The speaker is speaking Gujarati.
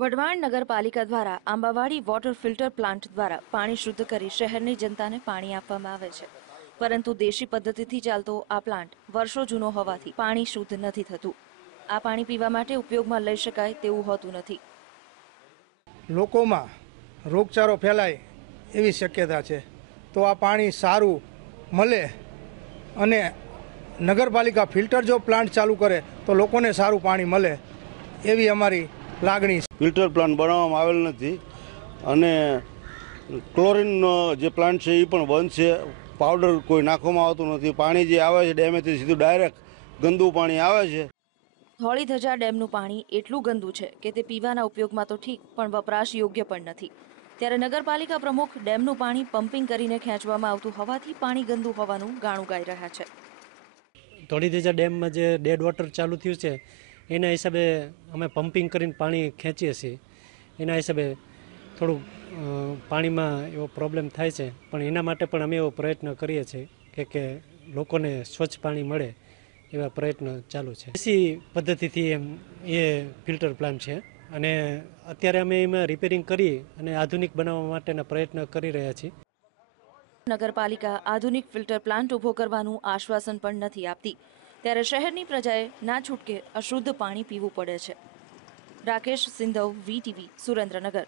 વઢવાણ નગરપાલિકા દ્વારા આંબાવાડી વોટર ફિલ્ટર પ્લાન્ટ દ્વારા પાણી શુદ્ધ કરી શહેરની જનતાને પાણી આપવામાં આવે છે. પરંતુ દેશી પદ્ધતિથી ચાલતો આ પ્લાન્ટ વર્ષો જૂનો હોવાથી પાણી શુદ્ધ નથી થતું. આ પાણી પીવા માટે ઉપયોગમાં લઈ શકાય તેવું હોતું નથી. લોકોમાં રોગચાળો ફેલાય એવી શક્યતા છે. તો આ પાણી સારું મળે અને નગરપાલિકા ફિલ્ટર જો પ્લાન્ટ ચાલુ કરે તો લોકોને સારું પાણી મળે એવી અમારી લાગણી છે. ફિલ્ટર પ્લાન્ટ બનાવવામાં આવેલ નથી. અને ક્લોરિનનો જે પ્લાન્ટ છે એ પણ બંધ છે. પાવડર કોઈ નાખવામાં આવતું નથી. પાણી જે આવે છે ડેમેથી સીધું ડાયરેક્ટ ગંદુ પાણી આવે છે. હોળી ધજા ડેમનું પાણી એટલું ગંદુ છે કે તે પીવાના ઉપયોગમાં તો ઠીક પણ વપરાશ યોગ્ય પણ નથી. ત્યારે નગરપાલિકા પ્રમુખ ડેમનું પાણી પમ્પિંગ કરીને ખેંચવામાં આવતું હોવાથી પાણી ગંદુ હોવાનું ગાણું ગાઈ રહ્યા છે. ધોળીદેજા ડેમમાં જે ડેડ વોટર ચાલુ થયું છે એના હિસાબે અમે પમ્પિંગ કરીને પાણી ખેંચીએ છીએ. એના હિસાબે થોડુંક પાણીમાં એવો પ્રોબ્લેમ થાય છે. પણ એના માટે પણ અમે એવો પ્રયત્ન કરીએ છીએ કે કે લોકોને સ્વચ્છ પાણી મળે એવા પ્રયત્ન ચાલુ છે. એસી પદ્ધતિથી એમ, એ ફિલ્ટર પ્લાન્ટ છે. અને અત્યારે અમે એમાં રિપેરિંગ કરી અને આધુનિક બનાવવા માટેના પ્રયત્ન કરી રહ્યા છીએ. નગરપાલિકા આધુનિક ફિલ્ટર પ્લાન્ટ ઊભો કરવાનું આશ્વાસન પણ નથી આપતી. ત્યારે શહેરની પ્રજાએ ના છૂટકે અશુદ્ધ પાણી પીવું પડે છે. રાકેશ સિંધવ વીટીવી સુરેન્દ્રનગર.